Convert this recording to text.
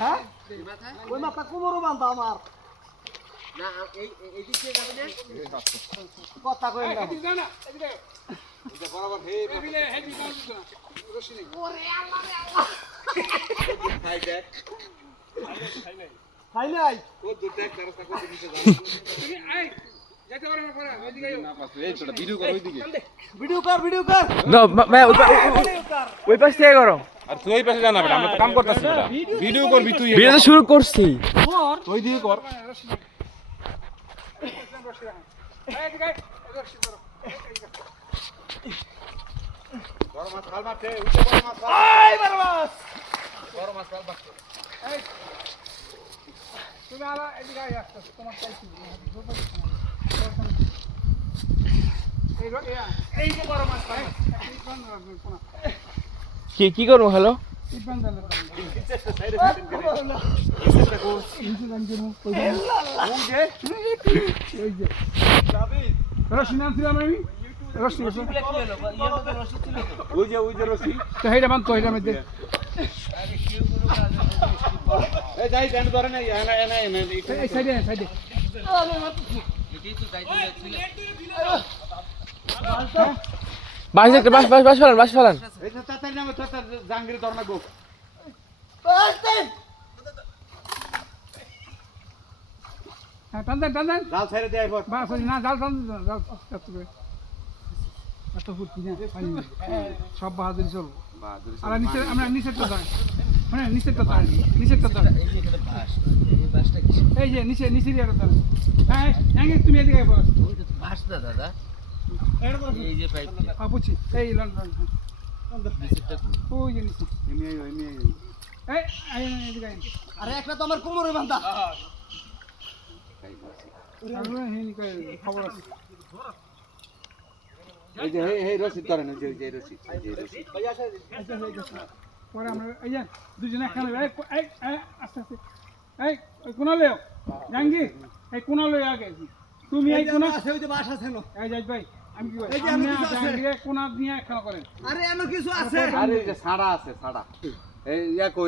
হ্যাঁ ওই মাথা কোমরও বান্ধা আমার না এই দিক দিয়ে যাবে না কথা কই না এদিকে যা না এদিকে এটা বরাবর হে এদিকে হেভি কাজ দিছ না রশি নেই ওরে আল্লাহ রে আল্লাহ খাই দেখ খাই নাই ও দুটো এক ব্যবস্থা করে দিতে যাও তুমি আই যেতে পারো না পরে এদিকে আইও না পাস এই ছোট ভিডিও কর ওইদিকে ভিডিও কর দাও ভাই ওই পাশ থেকে করো আর তুই এই পাশে জানা বেটা আমরা তো কাম করতেছি বেটা ভিডিও করবি তুই ভিডিও তো শুরু করছি তুই দিয়ে কর রশি নেই রশি রাখ এদিকে রশি ধরো বড় মাছ খাল মারতে উঠে বড় মাছ এই বরবাস বড় মাছ খাল মারতে তুমি আলা এদিকে আই আসছো তোমার চাইছি এই যে বড় মাছ ভাই কি করবো হ্যালো রশি নাম ছিলাম আমি রশি ওই যে রশি তো হেইটা মান তো হেইটা মধ্যে এই যাই জান ধরে না এনা এনা এনা এই সাইডে সাইডে বাস ফেলান এই যে তাতার নামে তাতার জাঙ্গির ধর না গো হ্যাঁ টান দেন জাল ছেড়ে দেয় পর বাস না জাল টান জাল এত ফুটি না পানি না। সব বাহাদুরি চলবো আর নিচে আমরা নিচেরটা দাঁড়াই মানে নিচেরটা দাঁড়াই এই যে নিচে দিয়ে দাঁড়াই হ্যাঁ হ্যাঁ তুমি এদিকে বস বাসটা দাদা এই যে পাইপ বুঝছি এই লন্ডন ওই যে নিচে এমনি এমনি এই আই এদিকে আই আরে একটা তো আমার কোমরে বান্ধা আমরা হেনি করে খবর আছে এই যে হে রশি ধরে না যে রশি পরে আমরা এই যে দুজনে একখানে এই আস্তে আস্তে এই ওই কোনা লেও জাঙ্গি এই কোনা লই আগে তুমি এই কোনা আছে ওই যে বাস আছে না এই যাই ভাই আমি কি এই যে আমি কিছু আছে। জাঙ্গি কোনা নিয়ে একখানা করেন আরে এমন কিছু আছে আরে এই যে ছাড়া আছে ছাড়া এই ইয়া কই